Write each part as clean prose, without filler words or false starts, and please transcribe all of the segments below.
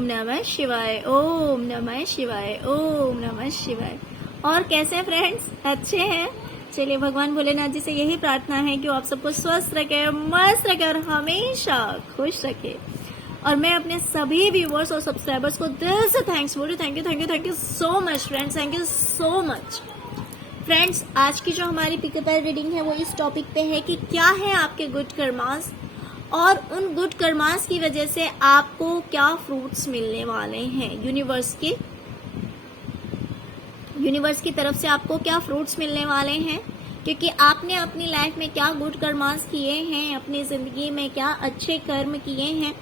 ओम नमः शिवाय, ओम नमः शिवाय, ओम नमः शिवाय। और कैसे हैं फ्रेंड्स, अच्छे हैं? चलिए भगवान भोलेनाथ जी से यही प्रार्थना है कि वो आप सबको स्वस्थ रखे, मस्त रखे और हमेशा खुश रखे। और मैं अपने सभी व्यूवर्स और सब्सक्राइबर्स को दिल से थैंक्स बोल रही हूँ। Thank you so much friends, thank you so much friends. आज की जो हमारी पिकअप रीडिंग है वो इस टॉपिक पे है कि क्या है आपके गुड कर्मास और उन गुड कर्मास की वजह से आपको क्या फ्रूट्स मिलने वाले हैं। यूनिवर्स की तरफ से आपको क्या फ्रूट्स मिलने वाले हैं, क्योंकि आपने अपनी लाइफ में क्या गुड कर्मास किए हैं, अपनी जिंदगी में क्या अच्छे कर्म किए हैं,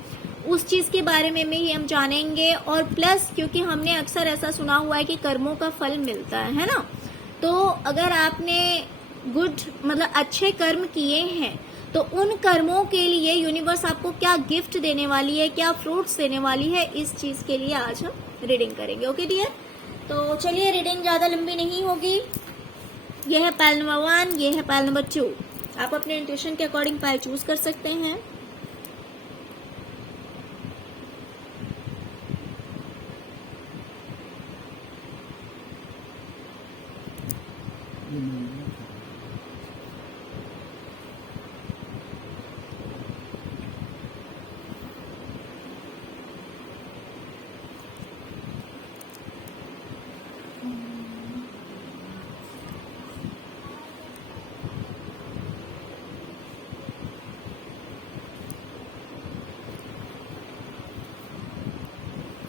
उस चीज के बारे में ही हम जानेंगे। और प्लस क्योंकि हमने अक्सर ऐसा सुना हुआ है कि कर्मों का फल मिलता है ना, तो अगर आपने अच्छे कर्म किए हैं तो उन कर्मों के लिए यूनिवर्स आपको क्या गिफ्ट देने वाली है, क्या फ्रूट्स देने वाली है, इस चीज के लिए आज हम रीडिंग करेंगे। ओके डियर, तो चलिए रीडिंग ज्यादा लंबी नहीं होगी। यह है पाइल नंबर 1, यह है पाइल नंबर 2। आप अपने इंट्यूशन के अकॉर्डिंग पाइल चूज कर सकते हैं।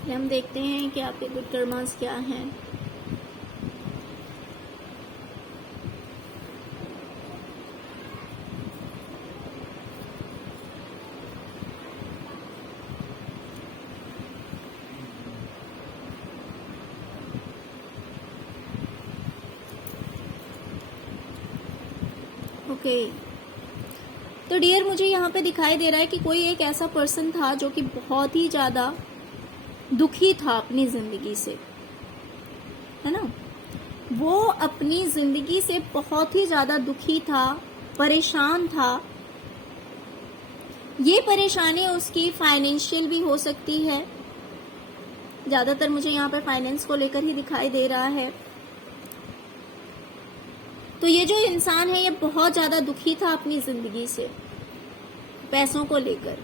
हम देखते हैं कि आपके गुड कर्मास क्या हैं। ओके, तो डियर मुझे यहाँ पे दिखाई दे रहा है कि कोई एक ऐसा पर्सन था जो कि बहुत ही ज्यादा दुखी था अपनी जिंदगी से, है ना। वो अपनी जिंदगी से बहुत ही ज्यादा दुखी था, परेशान था। ये परेशानी उसकी फाइनेंशियल भी हो सकती है, ज्यादातर मुझे यहाँ पे फाइनेंस को लेकर ही दिखाई दे रहा है। तो ये जो इंसान है ये बहुत ज्यादा दुखी था अपनी जिंदगी से, पैसों को लेकर।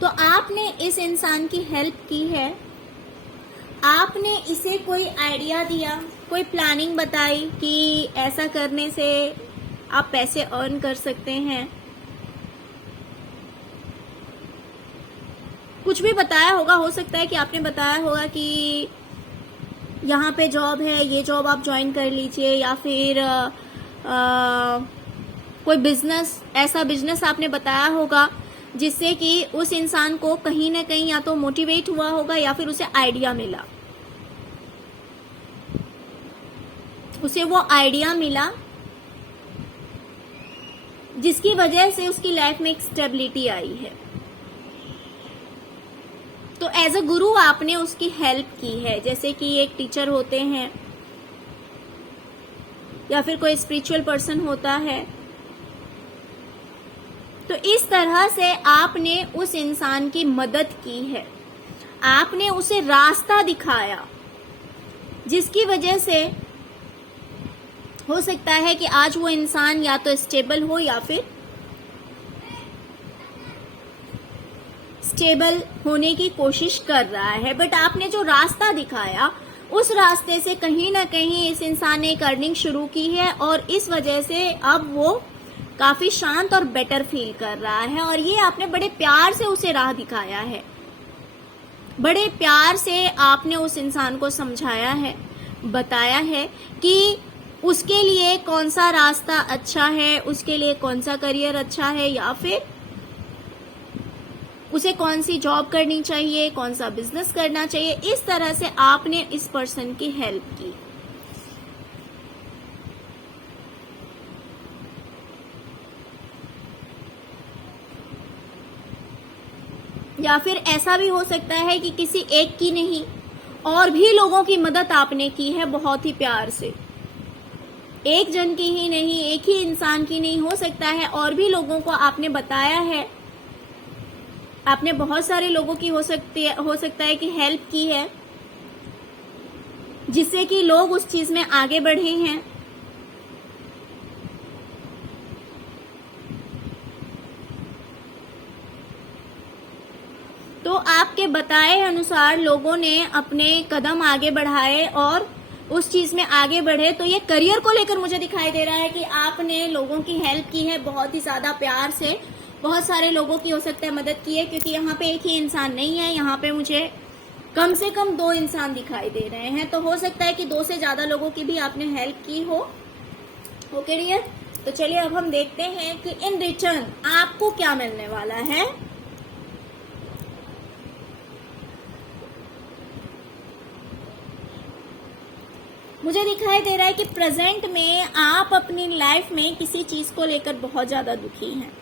तो आपने इस इंसान की हेल्प की है, आपने इसे कोई आइडिया दिया, कोई प्लानिंग बताई कि ऐसा करने से आप पैसे अर्न कर सकते हैं। कुछ भी बताया होगा, हो सकता है कि आपने बताया होगा कि यहाँ पे जॉब है, ये जॉब आप ज्वाइन कर लीजिए, या फिर कोई बिजनेस, ऐसा बिजनेस आपने बताया होगा जिससे कि उस इंसान को कहीं ना कहीं या तो मोटिवेट हुआ होगा या फिर उसे आइडिया मिला, उसे वो आइडिया मिला जिसकी वजह से उसकी लाइफ में एक स्टेबिलिटी आई है। तो एज अ गुरु आपने उसकी हेल्प की है, जैसे कि एक टीचर होते हैं या फिर कोई स्पिरिचुअल पर्सन होता है। तो इस तरह से आपने उस इंसान की मदद की है, आपने उसे रास्ता दिखाया, जिसकी वजह से हो सकता है कि आज वो इंसान या तो स्टेबल हो या फिर स्टेबल होने की कोशिश कर रहा है। बट आपने जो रास्ता दिखाया, उस रास्ते से कहीं ना कहीं इस इंसान ने एक अर्निंग शुरू की है और इस वजह से अब वो काफी शांत और बेटर फील कर रहा है। और ये आपने बड़े प्यार से उसे राह दिखाया है, बड़े प्यार से आपने उस इंसान को समझाया है, बताया है कि उसके लिए कौन सा रास्ता अच्छा है, उसके लिए कौन सा करियर अच्छा है, या फिर उसे कौन सी जॉब करनी चाहिए, कौन सा बिजनेस करना चाहिए। इस तरह से आपने इस पर्सन की हेल्प की। या फिर ऐसा भी हो सकता है कि किसी एक की नहीं, और भी लोगों की मदद आपने की है बहुत ही प्यार से। एक जन की ही नहीं, एक ही इंसान की नहीं, हो सकता है और भी लोगों को आपने बताया है आपने बहुत सारे लोगों की हो सकता है कि हेल्प की है, जिससे कि लोग उस चीज में आगे बढ़े हैं। तो आपके बताए अनुसार लोगों ने अपने कदम आगे बढ़ाए और उस चीज में आगे बढ़े। तो ये करियर को लेकर मुझे दिखाई दे रहा है कि आपने लोगों की हेल्प की है बहुत ही ज्यादा प्यार से, बहुत सारे लोगों की हो सकता है मदद की है, क्योंकि यहाँ पे एक ही इंसान नहीं है, यहाँ पे मुझे कम से कम 2 इंसान दिखाई दे रहे हैं। तो हो सकता है कि 2 से ज्यादा लोगों की भी आपने हेल्प की हो। ओके डियर, तो चलिए अब हम देखते हैं कि इन रिटर्न आपको क्या मिलने वाला है। मुझे दिखाई दे रहा है कि प्रेजेंट में आप अपनी लाइफ में किसी चीज को लेकर बहुत ज्यादा दुखी हैं,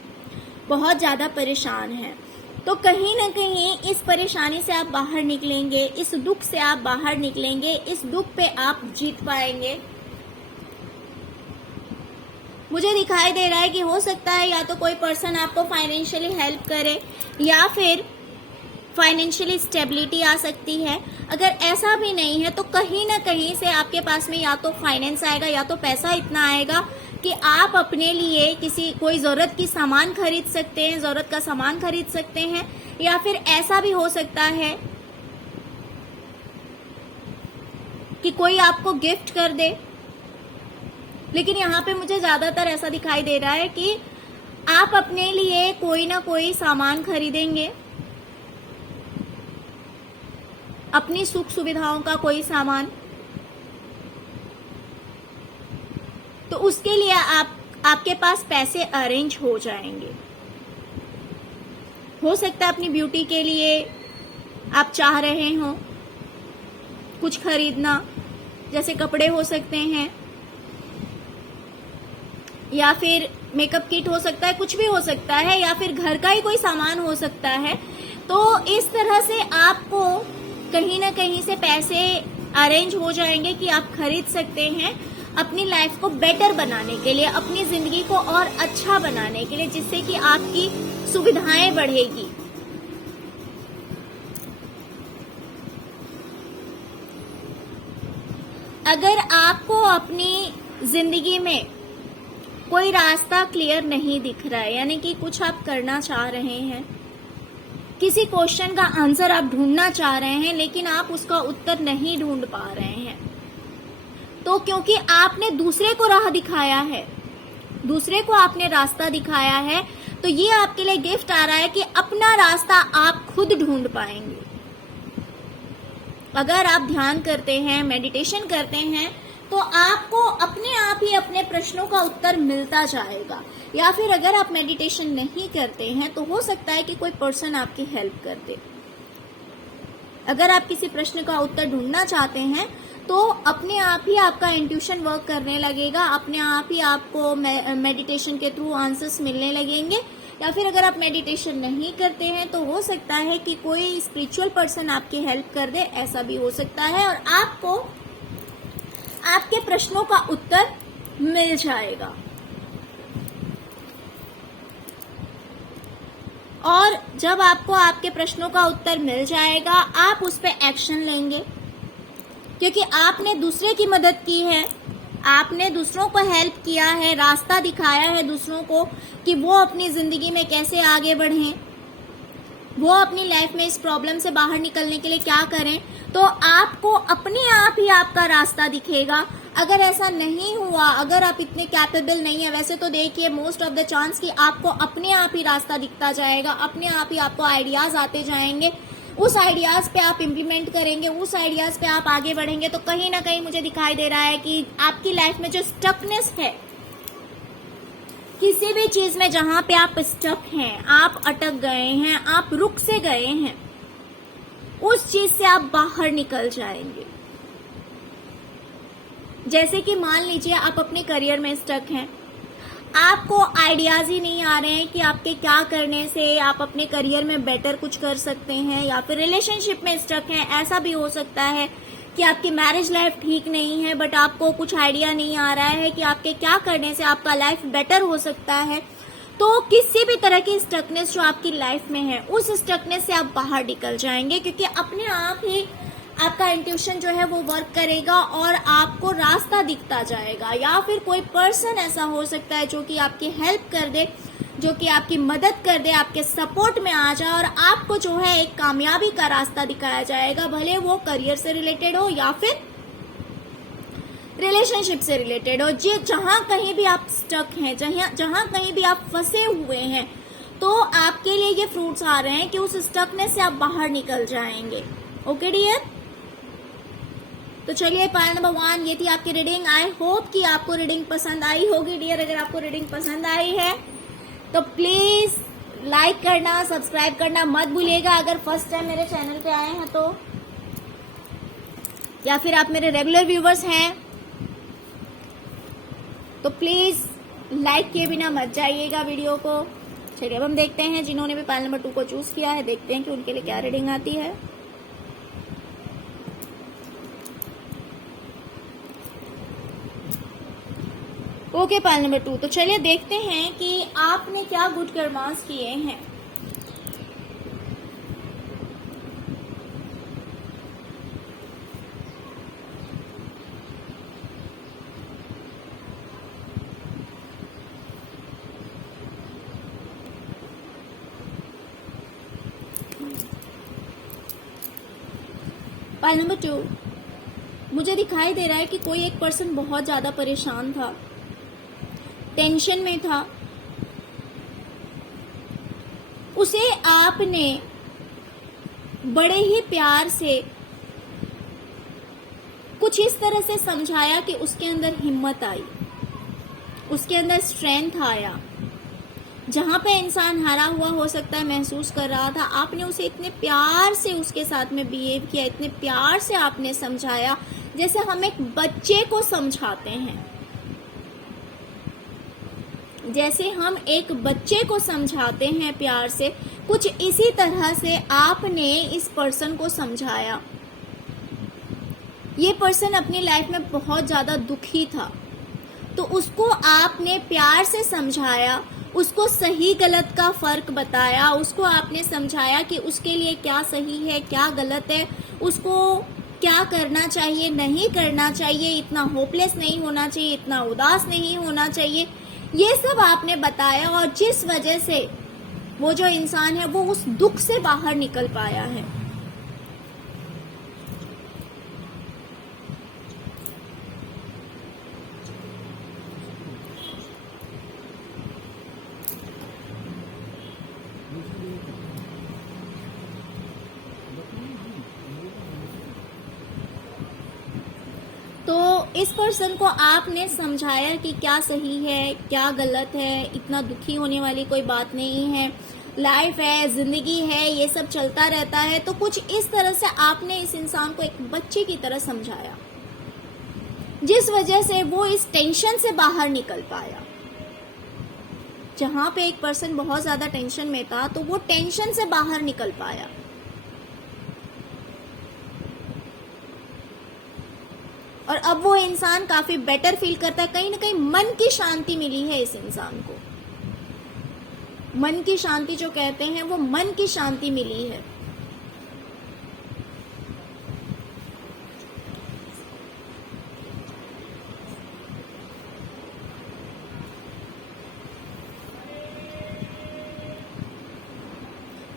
बहुत ज्यादा परेशान हैं। तो कहीं ना कहीं इस परेशानी से आप बाहर निकलेंगे, इस दुख से आप बाहर निकलेंगे, इस दुख पे आप जीत पाएंगे। मुझे दिखाई दे रहा है कि हो सकता है या तो कोई पर्सन आपको फाइनेंशियली हेल्प करे या फिर फाइनेंशियली स्टेबिलिटी आ सकती है। अगर ऐसा भी नहीं है तो कहीं ना कहीं से आपके पास में या तो फाइनेंस आएगा या तो पैसा इतना आएगा कि आप अपने लिए कोई जरूरत की सामान खरीद सकते हैं, जरूरत का सामान खरीद सकते हैं। या फिर ऐसा भी हो सकता है कि कोई आपको गिफ्ट कर दे। लेकिन यहाँ पे मुझे ज्यादातर ऐसा दिखाई दे रहा है कि आप अपने लिए कोई ना कोई सामान खरीदेंगे, अपनी सुख सुविधाओं का कोई सामान। तो उसके लिए आपके पास पैसे अरेंज हो जाएंगे। हो सकता है अपनी ब्यूटी के लिए आप चाह रहे हो कुछ खरीदना, जैसे कपड़े हो सकते हैं या फिर मेकअप किट हो सकता है, कुछ भी हो सकता है, या फिर घर का ही कोई सामान हो सकता है। तो इस तरह से आपको कहीं ना कहीं से पैसे अरेंज हो जाएंगे कि आप खरीद सकते हैं अपनी लाइफ को बेटर बनाने के लिए, अपनी जिंदगी को और अच्छा बनाने के लिए, जिससे कि आपकी सुविधाएं बढ़ेगी। अगर आपको अपनी जिंदगी में कोई रास्ता क्लियर नहीं दिख रहा है, यानी कि कुछ आप करना चाह रहे हैं, किसी क्वेश्चन का आंसर आप ढूंढना चाह रहे हैं लेकिन आप उसका उत्तर नहीं ढूंढ पा रहे हैं, तो क्योंकि आपने दूसरे को राह दिखाया है, दूसरे को आपने रास्ता दिखाया है, तो ये आपके लिए गिफ्ट आ रहा है कि अपना रास्ता आप खुद ढूंढ पाएंगे। अगर आप ध्यान करते हैं, मेडिटेशन करते हैं, तो आपको अपने आप ही अपने प्रश्नों का उत्तर मिलता जाएगा। या फिर अगर आप मेडिटेशन नहीं करते हैं तो हो सकता है कि कोई पर्सन आपकी हेल्प कर दे। अगर आप किसी प्रश्न का उत्तर ढूंढना चाहते हैं तो अपने आप ही आपका इंट्यूशन वर्क करने लगेगा, अपने आप ही आपको मेडिटेशन के थ्रू आंसर्स मिलने लगेंगे। या फिर अगर आप मेडिटेशन नहीं करते हैं तो हो सकता है कि कोई स्पिरिचुअल पर्सन आपकी हेल्प कर दे, ऐसा भी हो सकता है, और आपको आपके प्रश्नों का उत्तर मिल जाएगा। और जब आपको आपके प्रश्नों का उत्तर मिल जाएगा, आप उस पर एक्शन लेंगे, क्योंकि आपने दूसरे की मदद की है, आपने दूसरों को हेल्प किया है, रास्ता दिखाया है दूसरों को कि वो अपनी जिंदगी में कैसे आगे बढ़ें, वो अपनी लाइफ में इस प्रॉब्लम से बाहर निकलने के लिए क्या करें। तो आपको अपने आप ही आपका रास्ता दिखेगा। अगर ऐसा नहीं हुआ, अगर आप इतने कैपेबल नहीं है, वैसे तो देखिए मोस्ट ऑफ द चांस कि आपको अपने आप ही रास्ता दिखता जाएगा, अपने आप ही आपको आइडियाज आते जाएंगे, उस आइडियाज पे आप इम्प्लीमेंट करेंगे, उस आइडियाज पे आप आगे बढ़ेंगे। तो कहीं ना कहीं मुझे दिखाई दे रहा है कि आपकी लाइफ में जो स्टकनेस है, किसी भी चीज में जहां पे आप स्टक हैं, आप अटक गए हैं, आप रुक से गए हैं, उस चीज से आप बाहर निकल जाएंगे। जैसे कि मान लीजिए आप अपने करियर में स्टक हैं, आपको आइडियाज ही नहीं आ रहे हैं कि आपके क्या करने से आप अपने करियर में बेटर कुछ कर सकते हैं, या फिर रिलेशनशिप में स्टक हैं। ऐसा भी हो सकता है कि आपकी मैरिज लाइफ ठीक नहीं है, बट आपको कुछ आइडिया नहीं आ रहा है कि आपके क्या करने से आपका लाइफ बेटर हो सकता है। तो किसी भी तरह की स्टकनेस जो आपकी लाइफ में है, उस स्टकनेस से आप बाहर निकल जाएंगे, क्योंकि अपने आप ही आपका इंट्यूशन जो है वो वर्क करेगा और आपको रास्ता दिखता जाएगा। या फिर कोई पर्सन ऐसा हो सकता है जो कि आपकी हेल्प कर दे, जो कि आपकी मदद कर दे, आपके सपोर्ट में आ जाए और आपको जो है एक कामयाबी का रास्ता दिखाया जाएगा, भले वो करियर से रिलेटेड हो या फिर रिलेशनशिप से रिलेटेड हो। जहां कहीं भी आप स्टक हैं, जहां कहीं भी आप फंसे हुए हैं, तो आपके लिए ये फ्रूट्स आ रहे हैं कि उस स्टकनेस से आप बाहर निकल जाएंगे। ओके डियर, तो चलिए पायल नंबर 1 ये थी आपकी रीडिंग। आई होप कि आपको रीडिंग पसंद आई होगी डियर। अगर आपको रीडिंग पसंद आई है तो प्लीज लाइक करना, सब्सक्राइब करना मत भूलिएगा। अगर फर्स्ट टाइम मेरे चैनल पे आए हैं तो, या फिर आप मेरे रेगुलर व्यूवर्स हैं तो प्लीज लाइक किए बिना मत जाइएगा वीडियो को। चलिए अब हम देखते हैं जिन्होंने भी पायल नंबर 2 को चूज किया है, देखते हैं कि उनके लिए क्या रीडिंग आती है। ओके पायल नंबर 2, तो चलिए देखते हैं कि आपने क्या गुड कर्मास किए हैं। पायल नंबर 2, मुझे दिखाई दे रहा है कि कोई एक पर्सन बहुत ज्यादा परेशान था, टेंशन में था। उसे आपने बड़े ही प्यार से कुछ इस तरह से समझाया कि उसके अंदर हिम्मत आई, उसके अंदर स्ट्रेंथ आया। जहां पे इंसान हारा हुआ हो सकता है, महसूस कर रहा था, आपने उसे इतने प्यार से उसके साथ में बिहेव किया, इतने प्यार से आपने समझाया जैसे हम एक बच्चे को समझाते हैं, जैसे हम एक बच्चे को समझाते हैं प्यार से, कुछ इसी तरह से आपने इस पर्सन को समझाया। ये पर्सन अपनी लाइफ में बहुत ज्यादा दुखी था, तो उसको आपने प्यार से समझाया, उसको सही गलत का फर्क बताया, उसको आपने समझाया कि उसके लिए क्या सही है क्या गलत है, उसको क्या करना चाहिए नहीं करना चाहिए, इतना होपलेस नहीं होना चाहिए, इतना उदास नहीं होना चाहिए, ये सब आपने बताया। और जिस वजह से वो जो इंसान है वो उस दुख से बाहर निकल पाया है। तो इस पर्सन को आपने समझाया कि क्या सही है क्या गलत है, इतना दुखी होने वाली कोई बात नहीं है, लाइफ है, जिंदगी है, ये सब चलता रहता है। तो कुछ इस तरह से आपने इस इंसान को एक बच्चे की तरह समझाया, जिस वजह से वो इस टेंशन से बाहर निकल पाया। जहां पे एक पर्सन बहुत ज्यादा टेंशन में था, तो वो टेंशन से बाहर निकल पाया। और अब वो इंसान काफी बेटर फील करता है, कहीं ना कहीं मन की शांति मिली है इस इंसान को। मन की शांति जो कहते हैं वो मन की शांति मिली है।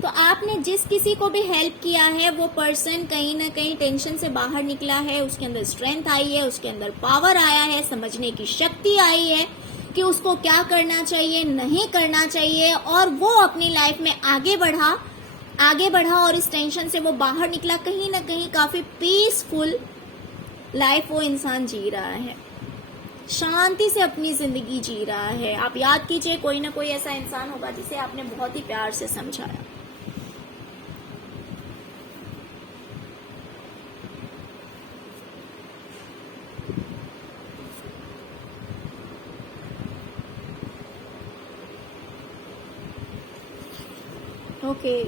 तो आपने जिस किसी को भी हेल्प किया है वो पर्सन कहीं ना कहीं टेंशन से बाहर निकला है, उसके अंदर स्ट्रेंथ आई है, उसके अंदर पावर आया है, समझने की शक्ति आई है कि उसको क्या करना चाहिए नहीं करना चाहिए, और वो अपनी लाइफ में आगे बढ़ा और इस टेंशन से वो बाहर निकला। कहीं ना कहीं काफी पीसफुल लाइफ वो इंसान जी रहा है, शांति से अपनी जिंदगी जी रहा है। आप याद कीजिए कोई ना कोई ऐसा इंसान होगा जिसे आपने बहुत ही प्यार से समझाया। ओके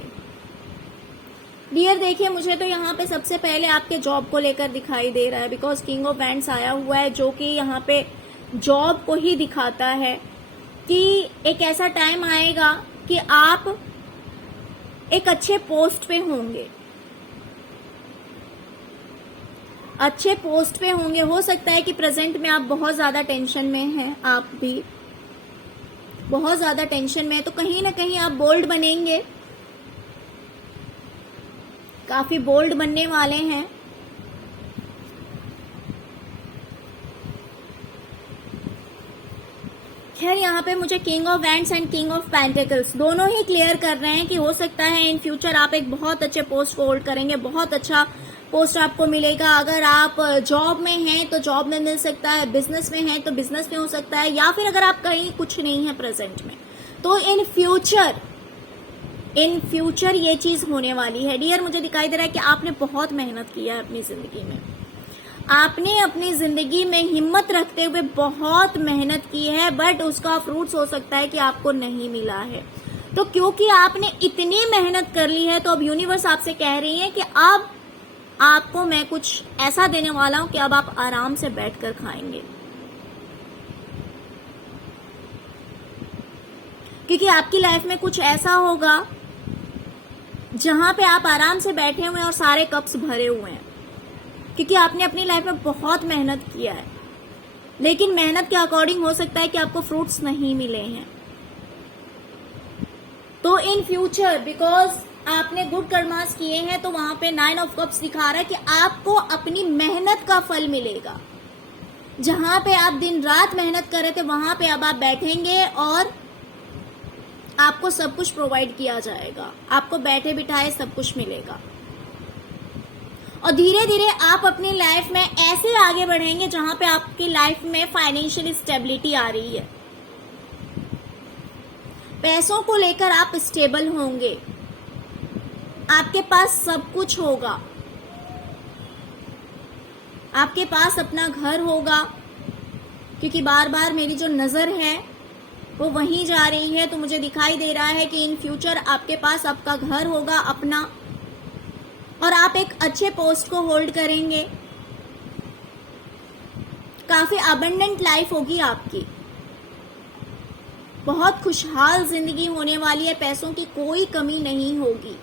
डियर, देखिए मुझे तो यहाँ पे सबसे पहले आपके जॉब को लेकर दिखाई दे रहा है, बिकॉज किंग ऑफ वैंड्स आया हुआ है जो कि यहाँ पे जॉब को ही दिखाता है। कि एक ऐसा टाइम आएगा कि आप एक अच्छे पोस्ट पे होंगे, अच्छे पोस्ट पे होंगे। हो सकता है कि प्रेजेंट में आप बहुत ज्यादा टेंशन में हैं, आप भी बहुत ज्यादा टेंशन में है, तो कहीं ना कहीं आप बोल्ड बनेंगे, काफी बोल्ड बनने वाले हैं। खैर यहाँ पे मुझे king of wands and king of pentacles दोनों ही क्लियर कर रहे हैं कि हो सकता है इन फ्यूचर आप एक बहुत अच्छे पोस्ट को होल्ड करेंगे, बहुत अच्छा पोस्ट आपको मिलेगा। अगर आप जॉब में हैं तो जॉब में मिल सकता है, बिजनेस में हैं तो बिजनेस में हो सकता है, या फिर अगर आप कहीं कुछ नहीं है प्रेजेंट में, तो इन फ्यूचर ये चीज होने वाली है। डियर, मुझे दिखाई दे रहा है कि आपने बहुत मेहनत किया है अपनी जिंदगी में, आपने अपनी जिंदगी में हिम्मत रखते हुए बहुत मेहनत की है, बट उसका फ्रूट्स हो सकता है कि आपको नहीं मिला है। तो क्योंकि आपने इतनी मेहनत कर ली है, तो अब यूनिवर्स आपसे कह रही है कि अब आपको मैं कुछ ऐसा देने वाला हूं कि अब आप आराम से बैठकर खाएंगे, क्योंकि आपकी लाइफ में कुछ ऐसा होगा जहां पे आप आराम से बैठे हुए हैं और सारे कप्स भरे हुए हैं, क्योंकि आपने अपनी लाइफ में बहुत मेहनत किया है, लेकिन मेहनत के अकॉर्डिंग हो सकता है कि आपको फ्रूट्स नहीं मिले हैं। तो इन फ्यूचर बिकॉज आपने गुड कर्मास किए हैं, तो वहां पे 9 ऑफ कप्स दिखा रहा है कि आपको अपनी मेहनत का फल मिलेगा। जहां पे आप दिन रात मेहनत कर रहे थे, वहां पे अब आप बैठेंगे और आपको सब कुछ प्रोवाइड किया जाएगा, आपको बैठे बिठाए सब कुछ मिलेगा। और धीरे धीरे आप अपनी लाइफ में ऐसे आगे बढ़ेंगे जहां पे आपकी लाइफ में फाइनेंशियल स्टेबिलिटी आ रही है, पैसों को लेकर आप स्टेबल होंगे, आपके पास सब कुछ होगा, आपके पास अपना घर होगा, क्योंकि बार बार मेरी जो नजर है वो वहीं जा रही है। तो मुझे दिखाई दे रहा है कि इन फ्यूचर आपके पास आपका घर होगा अपना, और आप एक अच्छे पोस्ट को होल्ड करेंगे, काफी अबंडेंट लाइफ होगी आपकी, बहुत खुशहाल जिंदगी होने वाली है, पैसों की कोई कमी नहीं होगी,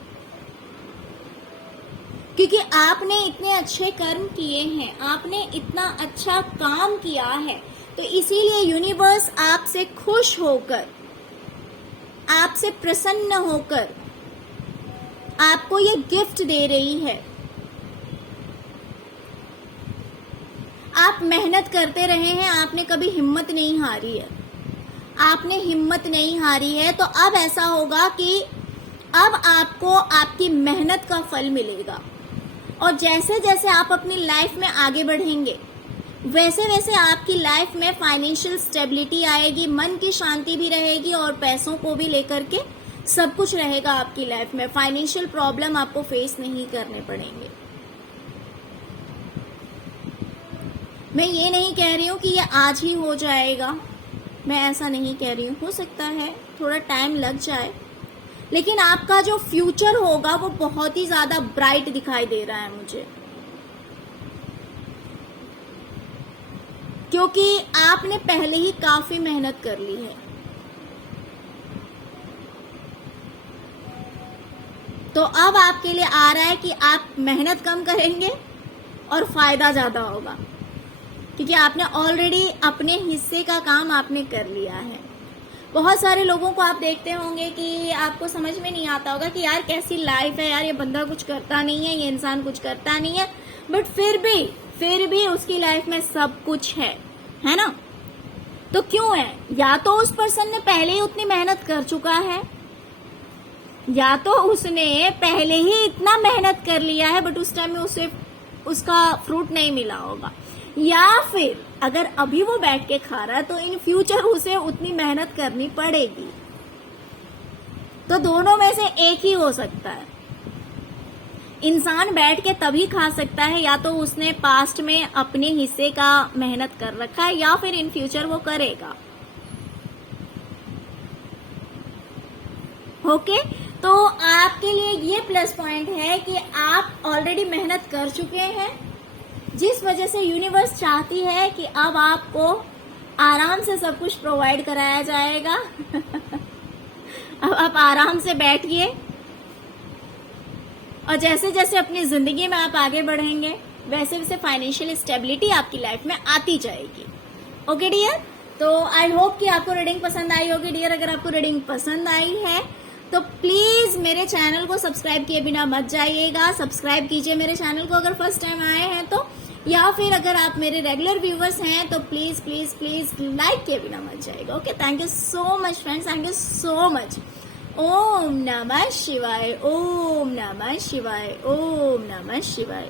क्योंकि आपने इतने अच्छे कर्म किए हैं, आपने इतना अच्छा काम किया है। तो इसीलिए यूनिवर्स आपसे खुश होकर, आपसे प्रसन्न होकर आपको ये गिफ्ट दे रही है। आप मेहनत करते रहे हैं, आपने कभी हिम्मत नहीं हारी है, आपने हिम्मत नहीं हारी है। तो अब ऐसा होगा कि अब आपको आपकी मेहनत का फल मिलेगा, और जैसे जैसे आप अपनी लाइफ में आगे बढ़ेंगे, वैसे वैसे आपकी लाइफ में फाइनेंशियल स्टेबिलिटी आएगी, मन की शांति भी रहेगी, और पैसों को भी लेकर के सब कुछ रहेगा आपकी लाइफ में। फाइनेंशियल प्रॉब्लम आपको फेस नहीं करने पड़ेंगे। मैं ये नहीं कह रही हूँ कि ये आज ही हो जाएगा, मैं ऐसा नहीं कह रही हूँ, हो सकता है थोड़ा टाइम लग जाए, लेकिन आपका जो फ्यूचर होगा वो बहुत ही ज्यादा ब्राइट दिखाई दे रहा है मुझे, क्योंकि आपने पहले ही काफी मेहनत कर ली है। तो अब आपके लिए आ रहा है कि आप मेहनत कम करेंगे और फायदा ज्यादा होगा, क्योंकि आपने ऑलरेडी अपने हिस्से का काम आपने कर लिया है। बहुत सारे लोगों को आप देखते होंगे कि आपको समझ में नहीं आता होगा कि यार कैसी लाइफ है यार, ये बंदा कुछ करता नहीं है, ये इंसान कुछ करता नहीं है, बट फिर भी उसकी लाइफ में सब कुछ है ना। तो क्यों है? या तो उस पर्सन ने पहले ही उतनी मेहनत कर चुका है, या तो उसने पहले ही इतना मेहनत कर लिया है बट उस टाइम में उसे उसका फ्रूट नहीं मिला होगा, या फिर अगर अभी वो बैठ के खा रहा है तो इन फ्यूचर उसे उतनी मेहनत करनी पड़ेगी। तो दोनों में से एक ही हो सकता है। इंसान बैठ के तभी खा सकता है, या तो उसने पास्ट में अपने हिस्से का मेहनत कर रखा है, या फिर इन फ्यूचर वो करेगा। ओके, तो आपके लिए ये प्लस पॉइंट है कि आप ऑलरेडी मेहनत कर चुके हैं, जिस वजह से यूनिवर्स चाहती है कि अब आपको आराम से सब कुछ प्रोवाइड कराया जाएगा। अब आप आराम से बैठिए और जैसे जैसे अपनी जिंदगी में आप आगे बढ़ेंगे वैसे वैसे फाइनेंशियल स्टेबिलिटी आपकी लाइफ में आती जाएगी। ओके डियर, तो आई होप कि आपको रीडिंग पसंद आई होगी डियर। अगर आपको रीडिंग पसंद आई है तो प्लीज मेरे चैनल को सब्सक्राइब किए बिना मत जाइएगा। सब्सक्राइब कीजिए मेरे चैनल को अगर फर्स्ट टाइम आए हैं तो, या फिर अगर आप मेरे रेगुलर व्यूवर्स हैं तो प्लीज प्लीज प्लीज लाइक किए बिना मत जाइएगा। Okay, thank you so much friends, thank you so much. ओम नमः शिवाय, ओम नमः शिवाय, ओम नमः शिवाय।